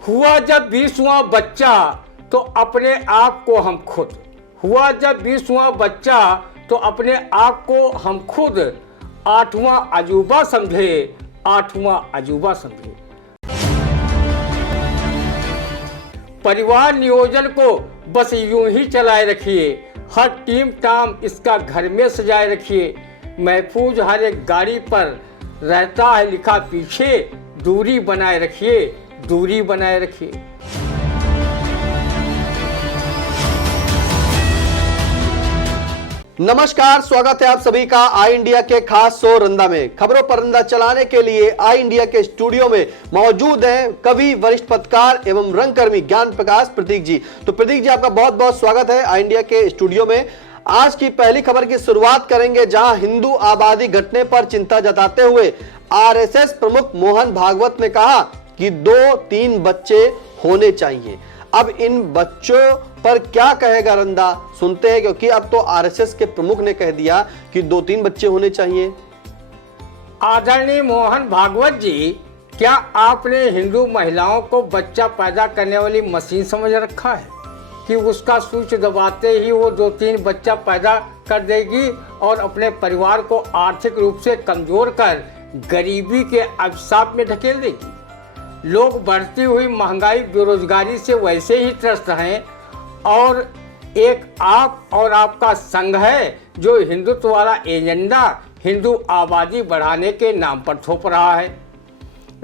हुआ जब 20वां बच्चा तो अपने आप को हम खुद, हुआ जब 20वां बच्चा तो अपने आप को हम खुद 8वां अजूबा समझे, 8वां अजूबा समझे। परिवार नियोजन को बस यूं ही चलाए रखिए, हर टीम टाम इसका घर में सजाए रखिए। महफूज हर एक गाड़ी पर रहता है लिखा पीछे, दूरी बनाए रखिए, दूरी बनाए रखिए। नमस्कार, स्वागत है आप सभी का आई इंडिया के खास शो रंदा में। खबरों पर रंदा चलाने के लिए आई इंडिया के स्टूडियो में मौजूद हैं कवि, वरिष्ठ पत्रकार एवं रंगकर्मी ज्ञान प्रकाश प्रतीक जी। तो प्रतीक जी, आपका बहुत बहुत स्वागत है आई इंडिया के स्टूडियो में। आज की पहली खबर की शुरुआत करेंगे, जहां हिंदू आबादी घटने पर चिंता जताते हुए आरएसएस प्रमुख मोहन भागवत ने कहा कि 2-3 बच्चे होने चाहिए। अब इन बच्चों पर क्या कहेगा रंदा, सुनते हैं, क्योंकि अब तो आरएसएस के प्रमुख ने कह दिया कि 2-3 बच्चे होने चाहिए। आदरणीय मोहन भागवत जी, क्या आपने हिंदू महिलाओं को बच्चा पैदा करने वाली मशीन समझ रखा है कि उसका स्विच दबाते ही वो 2-3 बच्चा पैदा कर देगी और अपने परिवार को आर्थिक रूप से कमजोर कर गरीबी के अभिशाप में ढकेल देगी? लोग बढ़ती हुई महंगाई, बेरोजगारी से वैसे ही त्रस्त हैं और एक आप और आपका संघ है जो हिंदुत्व वाला एजेंडा हिंदू आबादी बढ़ाने के नाम पर थोप रहा है।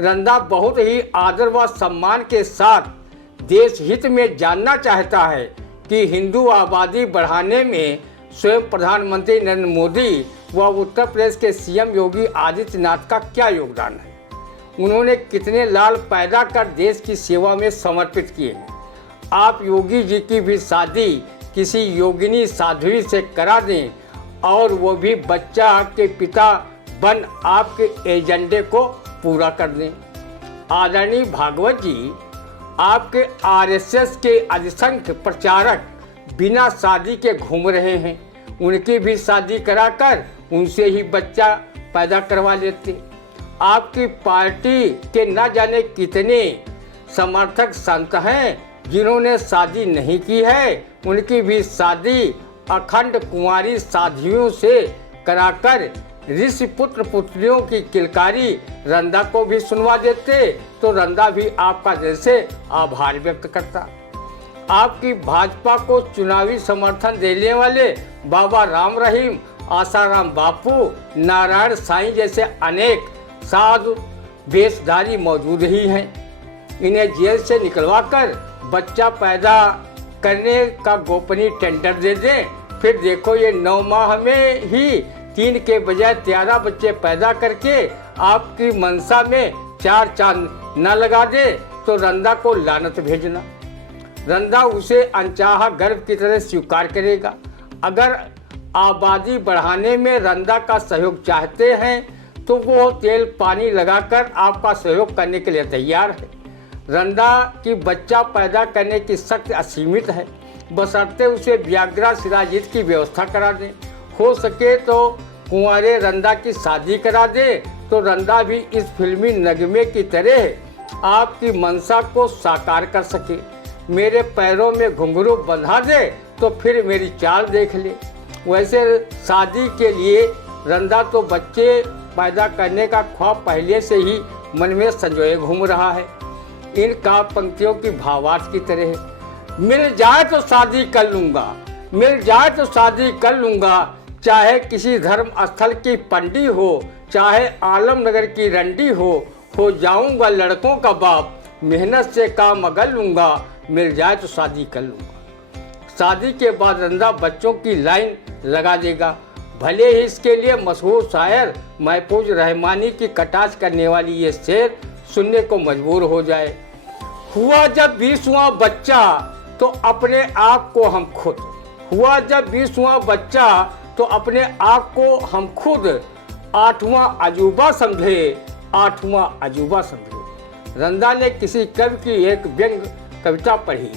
रंदा बहुत ही आदर व सम्मान के साथ देश हित में जानना चाहता है कि हिंदू आबादी बढ़ाने में स्वयं प्रधानमंत्री नरेंद्र मोदी व उत्तर प्रदेश के सीएम योगी आदित्यनाथ का क्या योगदान है। उन्होंने कितने लाल पैदा कर देश की सेवा में समर्पित किए हैं। आप योगी जी की भी शादी किसी योगिनी साध्वी से करा दें और वो भी बच्चा के पिता बन आपके एजेंडे को पूरा कर दें। आदरणीय भागवत जी, आपके आरएसएस के अधिसंख्य प्रचारक बिना शादी के घूम रहे हैं। उनकी भी शादी कराकर उनसे ही बच्चा पैदा करवा लेते। आपकी पार्टी के न जाने कितने समर्थक संत हैं जिन्होंने शादी नहीं की है, उनकी भी शादी अखंड कुंवारी साधियों से कराकर ऋषि पुत्र पुत्रियों की किलकारी रंदा को भी सुनवा देते तो रंदा भी आपका दिल से आभार व्यक्त करता। आपकी भाजपा को चुनावी समर्थन देने वाले बाबा राम रहीम, आसाराम बापू, नारायण साईं जैसे अनेक साधु वेशधारी मौजूद ही हैं। इन्हें जेल से निकलवाकर बच्चा पैदा करने का गोपनीय टेंडर दे दें, फिर देखो ये 9 माह में ही 3 के बजाय 13 बच्चे पैदा करके आपकी मनसा में 4 चांद न लगा दे तो रंदा को लानत भेजना। रंदा उसे अनचाहा गर्व की तरह स्वीकार करेगा। अगर आबादी बढ़ाने में रंदा का सहयोग चाहते हैं तो वो तेल पानी लगाकर आपका सहयोग करने के लिए तैयार है। रंदा की बच्चा पैदा करने की शक्ति असीमित है, बशर्ते उसे व्याग्रा शिलाजीत की व्यवस्था करा दें। हो सके तो कुंवारे रंदा की शादी करा दे तो रंदा भी इस फिल्मी नगमे की तरह आपकी मनसा को साकार कर सके। मेरे पैरों में घुंघरू बंधा दे तो फिर मेरी चाल देख ले। वैसे शादी के लिए रंदा तो बच्चे पैदा करने का ख्वाब पहले से ही मन में संजोए घूम रहा है। इन काव्य पंक्तियों की भावार्थ की तरह है, मिल जाए तो शादी कर लूँगा, मिल जाए तो शादी कर लूँगा, चाहे किसी धर्म स्थल की पंडी हो, चाहे आलमनगर की रंडी हो जाऊँगा लड़कों का बाप, मेहनत से काम अगर लूँगा, मिल जाए तो शादी कर लूँगा। शादी के बाद रंदा बच्चों की लाइन लगा देगा, भले ही इसके लिए मशहूर शायर महफूज रहमानी की कटाक्ष करने वाली ये शेर सुनने को मजबूर हो जाए। हुआ जब 20वां बच्चा तो अपने आप को हम खुद, हुआ जब 20वां बच्चा तो अपने आप को हम खुद 8वां अजूबा समझे, 8वां अजूबा समझे। रंदा ने किसी कवि की एक व्यंग कविता पढ़ी,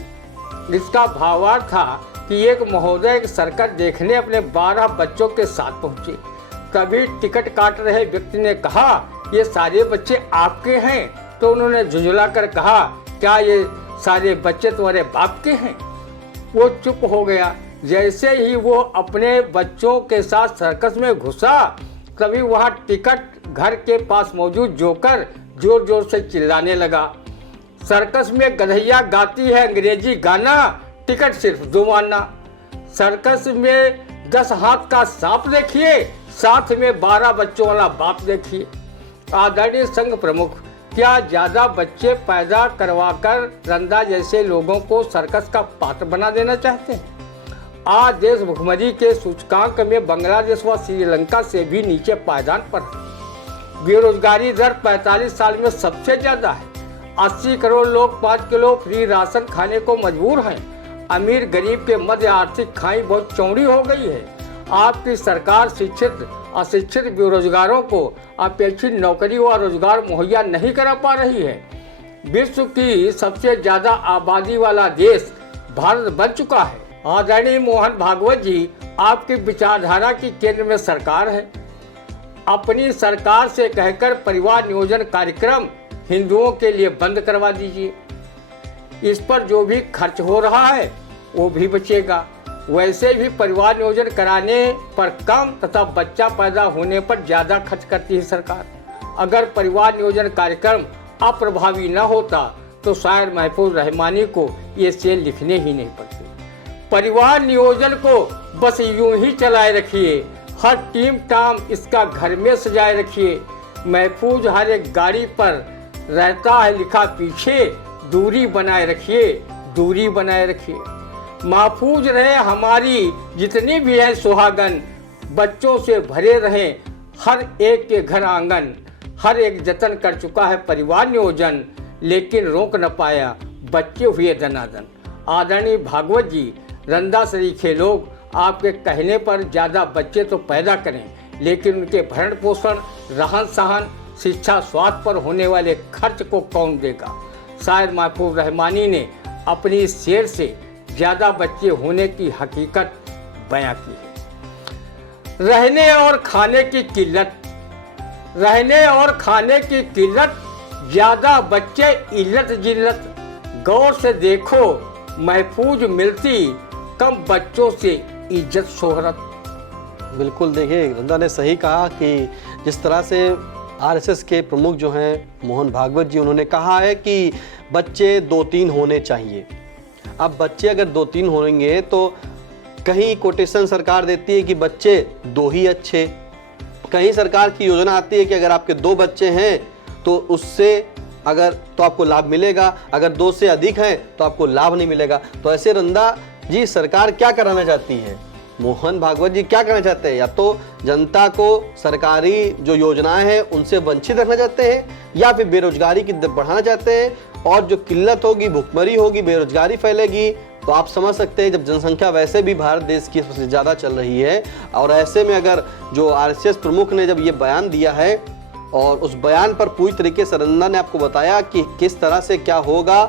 जिसका भावार्थ था कि एक महोदय एक सर्कस देखने अपने 12 बच्चों के साथ पहुंचे। तभी टिकट काट रहे व्यक्ति ने कहा, ये सारे बच्चे आपके हैं? तो उन्होंने झुंझला कर कहा, क्या ये सारे बच्चे तुम्हारे बाप के हैं? वो चुप हो गया। जैसे ही वो अपने बच्चों के साथ सर्कस में घुसा, तभी वहाँ टिकट घर के पास मौजूद जोकर जोर जोर से चिल्लाने लगा, सर्कस में गधैया गाती है अंग्रेजी गाना, टिकट सिर्फ 2 आना। सर्कस में 10 हाथ का सांप देखिए, साथ में 12 बच्चों वाला बाप देखिए। आदरणीय संघ प्रमुख, क्या ज्यादा बच्चे पैदा करवाकर रंदा जैसे लोगों को सर्कस का पात्र बना देना चाहते हैं? आज देश भुखमरी के सूचकांक में बांग्लादेश व श्रीलंका से भी नीचे पायदान पर है। बेरोजगारी दर 45 साल में सबसे ज्यादा है। 80 करोड़ लोग 5 किलो फ्री राशन खाने को मजबूर हैं। अमीर गरीब के मध्य आर्थिक खाई बहुत चौड़ी हो गई है। आपकी सरकार शिक्षित अशिक्षित बेरोजगारों को अपेक्षित नौकरी व रोजगार मुहैया नहीं करा पा रही है। विश्व की सबसे ज्यादा आबादी वाला देश भारत बन चुका है। आदरणीय मोहन भागवत जी, आपकी विचारधारा की केंद्र में सरकार है। अपनी सरकार से कहकर परिवार नियोजन कार्यक्रम हिंदुओं के लिए बंद करवा दीजिए। इस पर जो भी खर्च हो रहा है वो भी बचेगा। वैसे भी परिवार नियोजन कराने पर कम तथा बच्चा पैदा होने पर ज़्यादा खर्च करती है सरकार। अगर परिवार नियोजन कार्यक्रम अप्रभावी न होता तो शायद महफूज रहमानी को ये शेर लिखने ही नहीं पड़ते। परिवार नियोजन को बस यूं ही चलाए रखिए, हर टीम टाम इसका घर में सजाए रखिए। महफूज हर एक गाड़ी पर रहता है लिखा पीछे, दूरी बनाए रखिए, दूरी बनाए रखिए। महफूज रहे हमारी जितनी भी है सुहागन, बच्चों से भरे रहें हर एक के घर आंगन। हर एक जतन कर चुका है परिवार नियोजन, लेकिन रोक न पाया, बच्चे हुए दनादन। आदरणीय भागवत जी, रंदा सरीखे लोग आपके कहने पर ज़्यादा बच्चे तो पैदा करें, लेकिन उनके भरण पोषण, रहन सहन, शिक्षा, स्वास्थ्य पर होने वाले खर्च को कौन देगा? शायद महफूज रहमानी ने अपनी शेर से ज़्यादा बच्चे होने की हकीकत बयां की है। रहने और खाने की किल्लत, रहने और खाने की किल्लत, ज़्यादा बच्चे इल्लत जिल्लत। गौर से देखो महफूज मिलती कम बच्चों से इज्जत शोहरत। बिल्कुल, देखिए रंदा ने सही कहा कि जिस तरह से आरएसएस के प्रमुख जो हैं मोहन भागवत जी, उन्होंने कहा है कि बच्चे 2-3 होने चाहिए। अब बच्चे अगर 2-3 होंगे तो कहीं कोटेशन सरकार देती है कि बच्चे 2 ही अच्छे, कहीं सरकार की योजना आती है कि अगर आपके 2 बच्चे हैं तो उससे अगर तो आपको लाभ मिलेगा, अगर 2 से अधिक हैं तो आपको लाभ नहीं मिलेगा। तो ऐसे रंदा जी सरकार क्या कराना चाहती है? मोहन भागवत जी क्या करना चाहते हैं? या तो जनता को सरकारी जो योजनाएं हैं उनसे वंचित रखना चाहते हैं, या फिर बेरोजगारी की दर बढ़ाना चाहते हैं। और जो किल्लत होगी, भुखमरी होगी, बेरोजगारी फैलेगी, तो आप समझ सकते हैं जब जनसंख्या वैसे भी भारत देश की सबसे ज़्यादा चल रही है, और ऐसे में अगर जो आरएसएस प्रमुख ने जब ये बयान दिया है और उस बयान पर पूरी तरीके से रंदा ने आपको बताया कि किस तरह से क्या होगा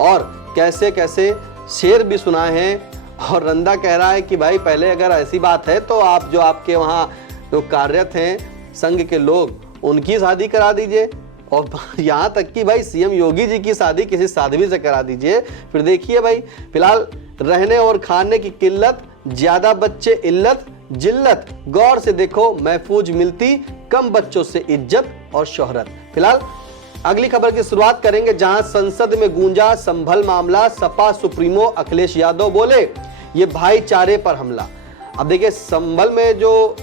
और कैसे कैसे शेर भी सुनाए हैं, और रंदा कह रहा है कि भाई पहले अगर ऐसी बात है तो आप जो आपके वहाँ जो कार्यरत हैं संघ के लोग उनकी शादी करा दीजिए, और यहाँ तक कि भाई सीएम योगी जी की शादी किसी साध्वी से करा दीजिए। फिर देखिए भाई, फिलहाल रहने और खाने की किल्लत, ज़्यादा बच्चे इल्लत जिल्लत। गौर से देखो महफूज मिलती कम बच्चों से इज्जत और शोहरत। फिलहाल अगली खबर की शुरुआत करेंगे, जहां संसद में गूंजा संभल मामला। सपा सुप्रीमो अखिलेश यादव बोले ये भाईचारे पर हमला। अब देखिए संभल में जो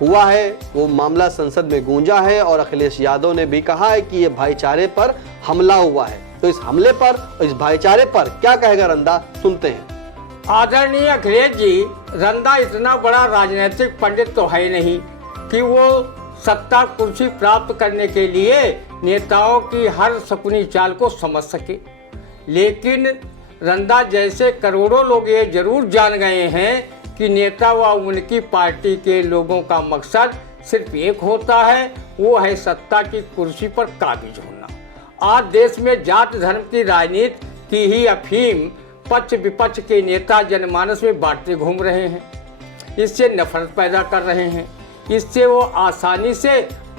हुआ है वो मामला संसद में गूंजा है, और अखिलेश यादव ने भी कहा है कि ये भाईचारे पर हमला हुआ है। तो इस हमले पर और इस भाईचारे पर क्या कहेगा रंदा, सुनते हैं। आदरणीय अखिलेश जी, रंदा इतना बड़ा राजनीतिक पंडित तो है नहीं कि वो सत्ता कुर्सी प्राप्त करने के लिए नेताओं की हर शकुनी चाल को समझ सके, लेकिन रंदा जैसे करोड़ों लोग ये जरूर जान गए हैं कि नेता व उनकी पार्टी के लोगों का मकसद सिर्फ एक होता है, वो है सत्ता की कुर्सी पर काबिज होना। आज देश में जात धर्म की राजनीति की ही अफीम पक्ष विपक्ष के नेता जनमानस में बांटते घूम रहे हैं। इससे नफरत पैदा कर रहे हैं। इससे वो आसानी से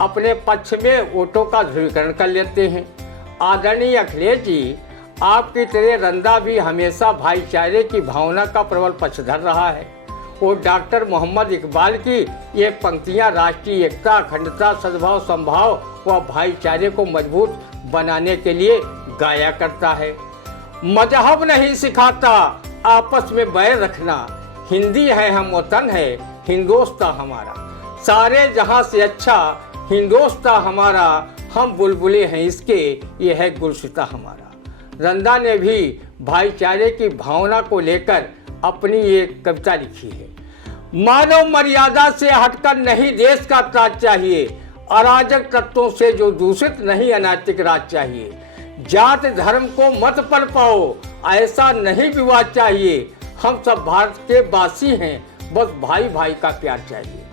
अपने पक्ष में वोटों का ध्रुवीकरण कर लेते हैं। आदरणीय अखिलेश जी, आपकी तरह रंदा भी हमेशा भाईचारे की भावना का प्रबल पक्षधर रहा है और डॉक्टर मोहम्मद इकबाल की ये पंक्तियां राष्ट्रीय एकता, अखंडता, सद्भाव, संभाव व भाईचारे को मजबूत बनाने के लिए गाया करता है। मजहब नहीं सिखाता आपस में बैर रखना, हिंदी है हम वतन है हिंदोस्तां हमारा, सारे जहां से अच्छा हिंदोस्तां हमारा, हम बुलबुले हैं इसके ये है गुलसिता हमारा। रंदा ने भी भाईचारे की भावना को लेकर अपनी एक कविता लिखी है। मानव मर्यादा से हटकर नहीं देश का ताज चाहिए, अराजक तत्वों से जो दूषित नहीं अनैतिक राज चाहिए, जात धर्म को मत पर पाओ ऐसा नहीं विवाद चाहिए, हम सब भारत के वासी हैं बस भाई भाई का प्यार चाहिए।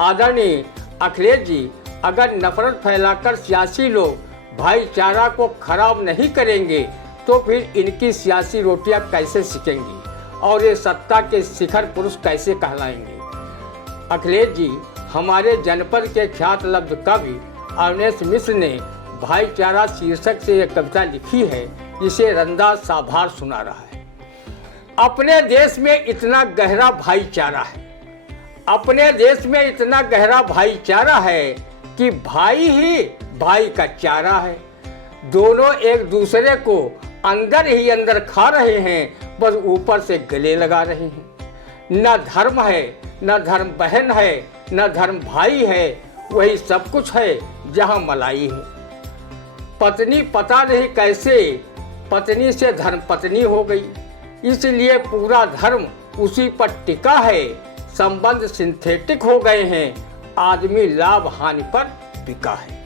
आदरणीय अखिलेश जी, अगर नफरत फैलाकर सियासी लोग भाईचारा को खराब नहीं करेंगे तो फिर इनकी सियासी रोटियां कैसे सिकेंगी और ये सत्ता के शिखर पुरुष कैसे कहलाएंगे। अखिलेश जी, हमारे जनपद के ख्यात लब्ध कवि अवनेश मिश्र ने भाईचारा शीर्षक से एक कविता लिखी है, जिसे रंदा साभार सुना रहा है। अपने देश में इतना गहरा भाईचारा है, अपने देश में इतना गहरा भाईचारा है कि भाई ही भाई का चारा है। दोनों एक दूसरे को अंदर ही अंदर खा रहे हैं, बस ऊपर से गले लगा रहे हैं। न धर्म है, न धर्म बहन है, न धर्म भाई है, वही सब कुछ है जहां मलाई है। पत्नी पता नहीं कैसे पत्नी से धर्म पत्नी हो गई, इसलिए पूरा धर्म उसी पर टिका है। संबंध सिंथेटिक हो गए हैं, आदमी लाभ हानि पर बिका है।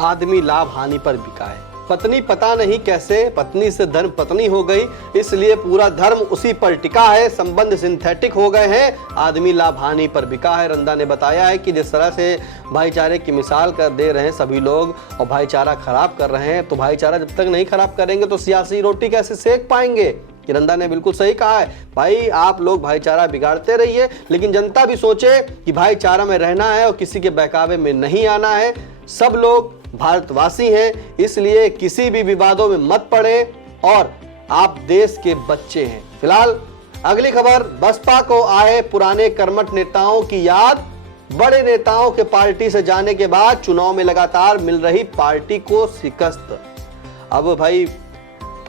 आदमी लाभ हानि पर बिका है। पत्नी पता नहीं कैसे पत्नी से धर्म पत्नी हो गई, इसलिए पूरा धर्म उसी पर टिका है। संबंध सिंथेटिक हो गए हैं, आदमी लाभ हानि पर बिका है। रंदा ने बताया है कि जिस तरह से भाईचारे की मिसाल कर दे रहे हैं सभी लोग और भाईचारा खराब कर रहे हैं, तो भाईचारा जब तक नहीं खराब करेंगे तो सियासी रोटी कैसे सेक पाएंगे। कि रंदा ने बिल्कुल सही कहा है, भाई आप लोग भाईचारा बिगाड़ते रहिए, लेकिन जनता भी सोचे कि भाईचारा में रहना है और किसी के बहकावे में नहीं आना है। सब लोग भारतवासी हैं, इसलिए किसी भी विवादों में मत पड़े और आप देश के बच्चे हैं। फिलहाल अगली खबर, बसपा को आए पुराने कर्मठ नेताओं की याद। बड़े नेताओं के पार्टी से जाने के बाद चुनाव में लगातार मिल रही पार्टी को शिकस्त। अब भाई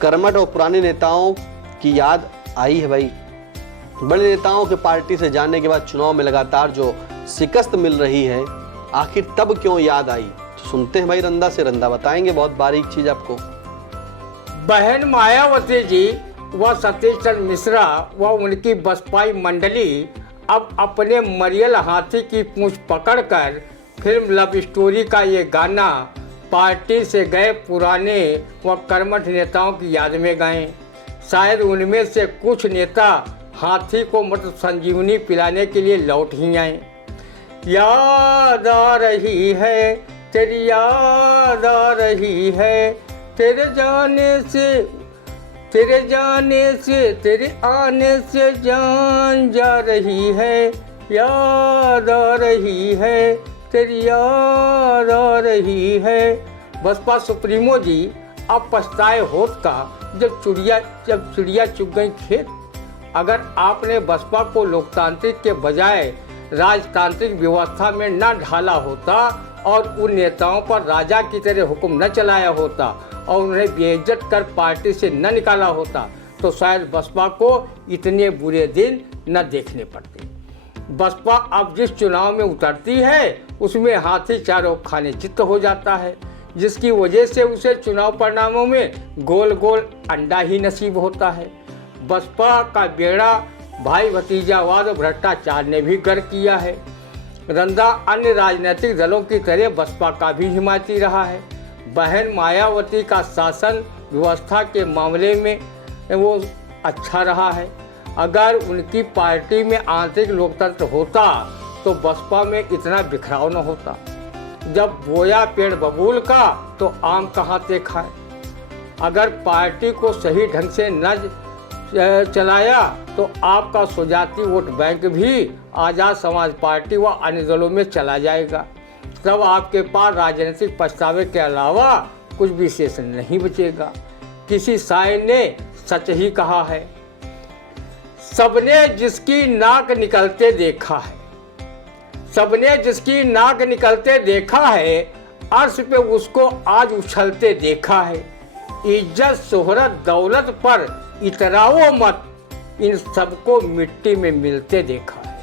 कर्मठ और पुराने नेताओं की याद आई है। भाई बड़े नेताओं के पार्टी से जाने के बाद चुनाव में लगातार जो शिकस्त मिल रही है, आखिर तब क्यों याद आई, तो सुनते हैं भाई रंदा से। रंदा बताएंगे बहुत बारीक चीज आपको। बहन मायावती जी व सतीश चंद्र मिश्रा व उनकी बसपाई मंडली अब अपने मरियल हाथी की पूंछ पकड़कर फिल्म लव स्टोरी का ये गाना पार्टी से गए पुराने व कर्मठ नेताओं की याद में गाएं। शायद उनमें से कुछ नेता हाथी को मृत संजीवनी पिलाने के लिए लौट ही आए। याद आ रही है तेरी, याद आ रही है तेरे जाने से, तेरे जाने से, तेरे आने से जान जा रही है। याद आ रही है तेरी, याद आ रही है। बसपा सुप्रीमो जी अब पछताए होत का जब चिड़िया चुग गई खेत। अगर आपने बसपा को लोकतांत्रिक के बजाय राजतांत्रिक व्यवस्था में न ढाला होता और उन नेताओं पर राजा की तरह हुक्म न चलाया होता और उन्हें बेइज्जत कर पार्टी से न निकाला होता, तो शायद बसपा को इतने बुरे दिन न देखने पड़ते। बसपा अब जिस चुनाव में उतरती है उसमें हाथी चारों खाने चित्त हो जाता है, जिसकी वजह से उसे चुनाव परिणामों में गोल गोल अंडा ही नसीब होता है। बसपा का बेड़ा भाई भतीजावाद और भ्रष्टाचार ने भी गर किया है। रंदा अन्य राजनीतिक दलों की तरह बसपा का भी हिमायती रहा है। बहन मायावती का शासन व्यवस्था के मामले में वो अच्छा रहा है। अगर उनकी पार्टी में आंतरिक लोकतंत्र होता तो बसपा में इतना बिखराव न होता। जब बोया पेड़ बबूल का तो आम कहाँ से खाए। अगर पार्टी को सही ढंग से न चलाया तो आपका स्वजाति वोट बैंक भी आज़ाद समाज पार्टी व अन्य दलों में चला जाएगा। तब आपके पास राजनीतिक पछतावे के अलावा कुछ विशेष नहीं बचेगा। किसी शायर ने सच ही कहा है, सबने जिसकी नाक निकलते देखा है, सबने जिसकी नाक निकलते देखा है, अर्श पे उसको आज उछलते देखा है। इज्जत शोहरत दौलत पर इतराओ मत, इन सबको मिट्टी में मिलते देखा है।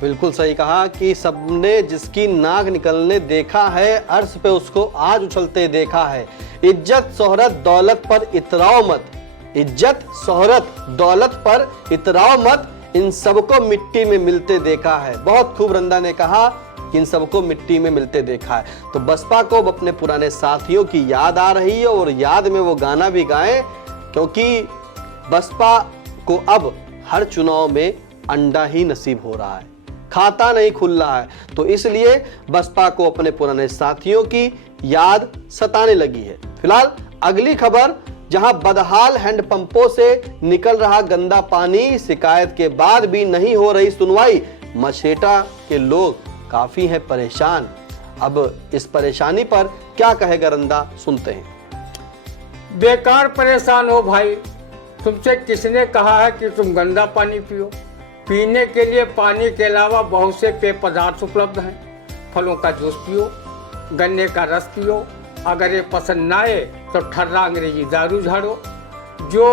बिल्कुल सही कहा कि सबने जिसकी नाक निकलने देखा है, अर्श पे उसको आज उछलते देखा है। इज्जत शोहरत दौलत पर इतराओ मत, इज्जत शोहरत दौलत पर इतराओ मत, इन सबको मिट्टी में मिलते देखा है। बहुत खूब रंदा ने कहा कि इन सबको मिट्टी में मिलते देखा है। तो बसपा को अपने पुराने साथियों की याद आ रही है और याद में वो गाना भी गाएं, क्योंकि बसपा को अब हर चुनाव में अंडा ही नसीब हो रहा है, खाता नहीं खुल रहा है। तो इसलिए बसपा को अपने पुराने साथियों की याद सताने लगी है। फिलहाल अगली खबर, जहां बदहाल हैंडपंपों से निकल रहा गंदा पानी, शिकायत के बाद भी नहीं हो रही सुनवाई। मछेटा के लोग काफी हैं परेशान। अब इस परेशानी पर क्या कहेगा रंदा, सुनते हैं। बेकार परेशान हो भाई, तुमसे किसने कहा है कि तुम गंदा पानी पियो? पीने के लिए पानी के अलावा बहुत से पेय पदार्थ उपलब्ध हैं। फलों का जूस पियो, गन्ने का रस पियो, अगर ये पसंद ना आए तो ठर्रा अंग्रेजी दारू झाड़ो। जो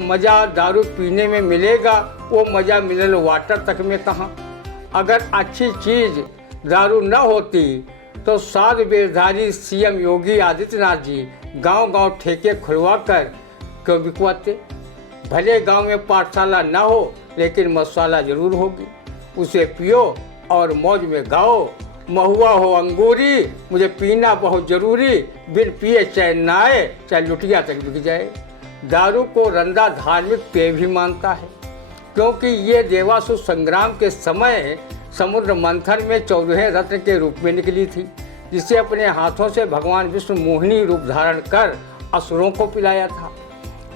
मज़ा दारू पीने में मिलेगा वो मज़ा मिनरल वाटर तक में कहाँ। अगर अच्छी चीज़ दारू न होती तो साध बेधारी सीएम योगी आदित्यनाथ जी गांव-गांव ठेके खुलवा कर क्यों बिकवाते? भले गांव में पाठशाला ना हो लेकिन मसाला जरूर होगी, उसे पियो और मौज में गाओ। महुआ हो अंगूरी, मुझे पीना बहुत जरूरी, बिन पिए चैन ना आए, चाहे लुटिया तक बिक जाए। दारू को रंदा धार्मिक पेय भी मानता है, क्योंकि ये देवासुर संग्राम के समय समुद्र मंथन में 14वें रत्न के रूप में निकली थी, जिसे अपने हाथों से भगवान विष्णु मोहिनी रूप धारण कर असुरों को पिलाया था।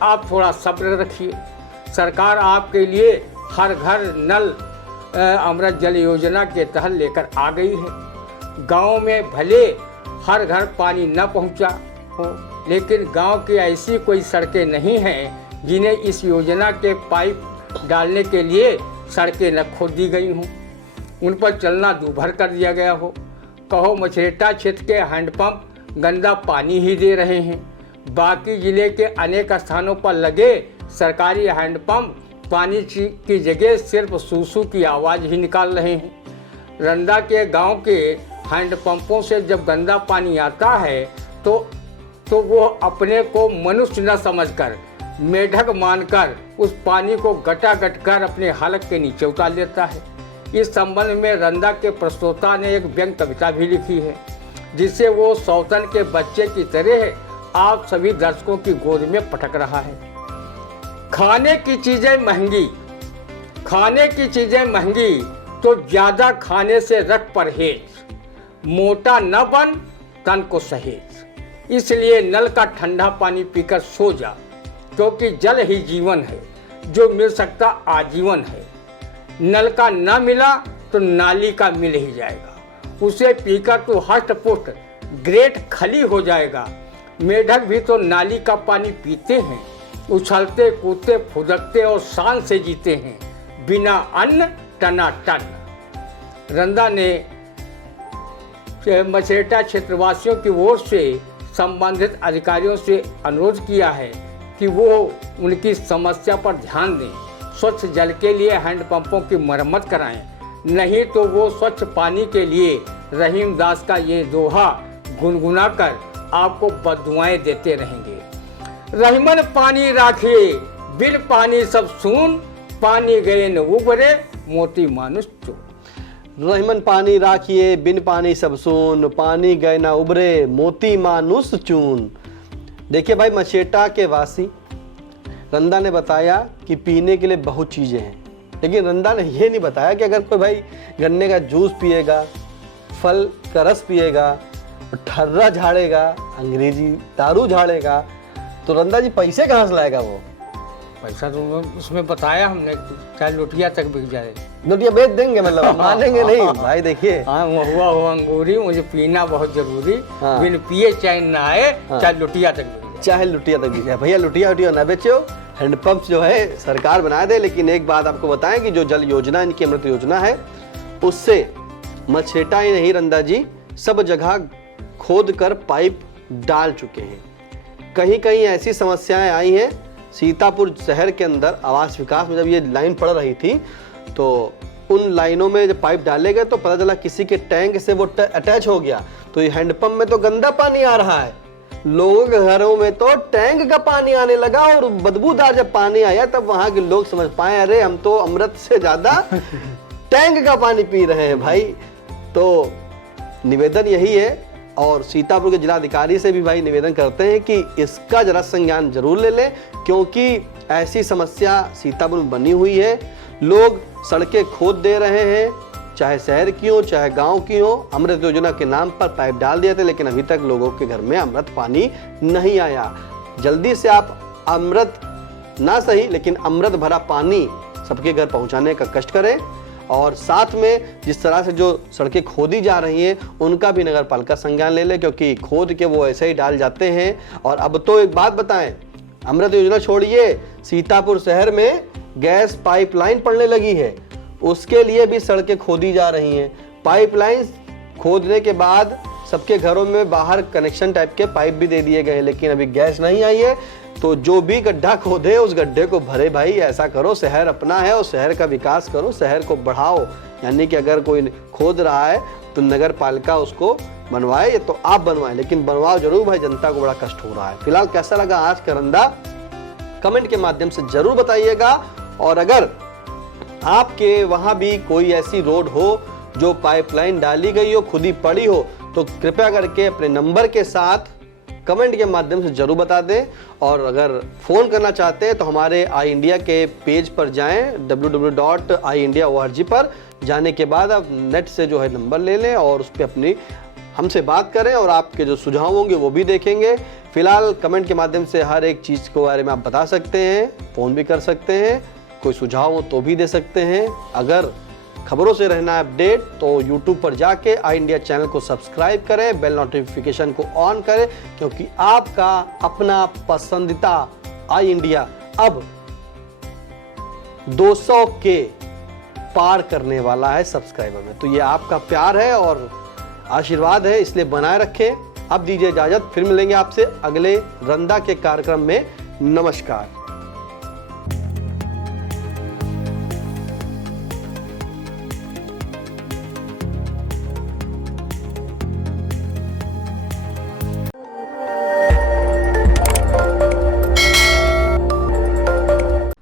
आप थोड़ा सब्र रखिए, सरकार आपके लिए हर घर नल अमृत जल योजना के तहत लेकर आ गई है। गांव में भले हर घर पानी न पहुंचा हो, लेकिन गांव की ऐसी कोई सड़कें नहीं हैं जिन्हें इस योजना के पाइप डालने के लिए सड़कें न खोद दी गई हों, उन पर चलना दूभर कर दिया गया हो। कहो मछेटा क्षेत्र के हैंडपंप गंदा पानी ही दे रहे हैं, बाकी जिले के अनेक स्थानों पर लगे सरकारी हैंडपंप पानी की जगह सिर्फ सूसू की आवाज़ ही निकाल रहे हैं। रंदा के गांव के हैंडपंपों से जब गंदा पानी आता है तो वो अपने को मनुष्य न समझकर मेढक मानकर उस पानी को गटागट कर अपने हलक के नीचे उतार लेता है। इस संबंध में रंदा के प्रस्तोता ने एक व्यंग कविता भी लिखी है, जिसे वो सौतन के बच्चे की तरह आप सभी दर्शकों की गोद में पटक रहा है। खाने की चीजें महंगी, खाने की चीजें महंगी तो ज्यादा खाने से रख परहेज, मोटा न बन तन को सहेज। इसलिए नल का ठंडा पानी पीकर सो जा, क्योंकि जल ही जीवन है, जो मिल सकता आजीवन है। नल का न मिला तो नाली का मिल ही जाएगा, उसे पीकर तू हष्ट पुष्ट ग्रेट खली हो जाएगा। मेढक भी तो नाली का पानी पीते हैं, उछलते कूदते फुदकते और शान से जीते हैं, बिना अन्न टनाटन। रंदा ने मछेटा क्षेत्रवासियों की ओर से संबंधित अधिकारियों से अनुरोध किया है कि वो उनकी समस्या पर ध्यान दें, स्वच्छ जल के लिए हैंडपंपों की मरम्मत कराएं, नहीं तो वो स्वच्छ पानी के लिए रहीम दास का ये दोहा गुनगुना कर आपको बददुआएं देते रहेंगे। रहीमन पानी राखिए, बिन पानी सब सून, पानी गए न उबरे, मोती मानुष चून। रहीमन पानी राखिए, बिन पानी सब सून, पानी गए ना उबरे, मोती मानुष चून। देखिए भाई, मछेटा के वासी रंदा ने बताया कि पीने के लिए बहुत चीज़ें हैं, लेकिन रंदा ने यह नहीं बताया कि अगर कोई भाई गन्ने का जूस पिएगा, फल का रस पिएगा, ठर्रा झाड़ेगा, अंग्रेजी दारू झाड़ेगा, तो रंदा जी पैसे कहाँ से लाएगा? वो पैसा तो उसमें बताया हमने, चाहे लुटिया तक बिक जाए। लुटिया बेच देंगे, मतलब मानेंगे नहीं भाई। देखिए, हाँ, महुआ हो अंगूरी, मुझे पीना बहुत जरूरी, बिन पिए चैन ना आए, चाहे लुटिया तक बिक जाए। चाहे लुटिया तक भी जाए। भैया लुटिया उटिया ना बेचो, हैंडपंप जो है सरकार बना दे। लेकिन एक बात आपको बताएं कि जो जल योजना इनकी अमृत योजना है, उससे मछेटा ही नहीं रंदा जी, सब जगह खोद कर पाइप डाल चुके हैं। कहीं कहीं ऐसी समस्याएं आई हैं, सीतापुर शहर के अंदर आवास विकास में जब ये लाइन पड़ रही थी तो उन लाइनों में जब पाइप डाले गए तो पता चला किसी के टैंक से वो अटैच हो गया। तो ये हैंडपंप में तो गंदा पानी आ रहा है, लोगों के घरों में तो टैंक का पानी आने लगा। और बदबूदार जब पानी आया तब वहां के लोग समझ पाए, अरे हम तो अमृत से ज्यादा टैंक का पानी पी रहे हैं भाई। तो निवेदन यही है, और सीतापुर के जिलाधिकारी से भी भाई निवेदन करते हैं कि इसका जरा संज्ञान जरूर ले लें, क्योंकि ऐसी समस्या सीतापुर में बनी हुई है। लोग सड़कें खोद दे रहे हैं, चाहे शहर की हो चाहे गांव की हो। अमृत योजना के नाम पर पाइप डाल दिए थे, लेकिन अभी तक लोगों के घर में अमृत पानी नहीं आया। जल्दी से आप अमृत ना सही लेकिन अमृत भरा पानी सबके घर पहुंचाने का कष्ट करें। और साथ में जिस तरह से जो सड़कें खोदी जा रही हैं उनका भी नगर पालिका संज्ञान ले ले, क्योंकि खोद के वो ऐसे ही डाल जाते हैं। और अब तो एक बात बताएं, अमृत योजना छोड़िए, सीतापुर शहर में गैस पाइपलाइन पड़ने लगी है, उसके लिए भी सड़कें खोदी जा रही हैं। पाइपलाइन खोदने के बाद सबके घरों में बाहर कनेक्शन टाइप के पाइप भी दे दिए गए हैं, लेकिन अभी गैस नहीं आई है। तो जो भी गड्ढा खोदे उस गड्ढे को भरे भाई। ऐसा करो, शहर अपना है और शहर का विकास करो, शहर को बढ़ाओ। यानी कि अगर कोई खोद रहा है तो नगर पालिका उसको बनवाए, तो आप बनवाएं, लेकिन बनवाओ जरूर भाई, जनता को बड़ा कष्ट हो रहा है। फिलहाल कैसा लगा आज का रंदा, कमेंट के माध्यम से जरूर बताइएगा। और अगर आपके वहां भी कोई ऐसी रोड हो जो पाइपलाइन डाली गई हो, खुदी पड़ी हो, तो कृपया करके अपने नंबर के साथ कमेंट के माध्यम से जरूर बता दें। और अगर फ़ोन करना चाहते हैं तो हमारे आई इंडिया के पेज पर जाएं, www.iindia.org पर जाने के बाद आप नेट से जो है नंबर ले लें और उस पर अपनी हमसे बात करें, और आपके जो सुझाव होंगे वो भी देखेंगे। फिलहाल कमेंट के माध्यम से हर एक चीज़ के बारे में आप बता सकते हैं, फ़ोन भी कर सकते हैं, कोई सुझाव हो तो भी दे सकते हैं। अगर खबरों से रहना है अपडेट तो YouTube पर जाके आई इंडिया चैनल को सब्सक्राइब करें, बेल नोटिफिकेशन को ऑन करें, क्योंकि आपका अपना पसंदीदा आई इंडिया अब 200 के पार करने वाला है सब्सक्राइबर में। तो ये आपका प्यार है और आशीर्वाद है, इसलिए बनाए रखें। अब दीजिए इजाजत, फिर मिलेंगे आपसे अगले रंदा के कार्यक्रम में। नमस्कार।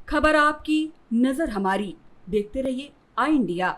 खबर आपकी, नजर हमारी। देखते रहिए आई इंडिया।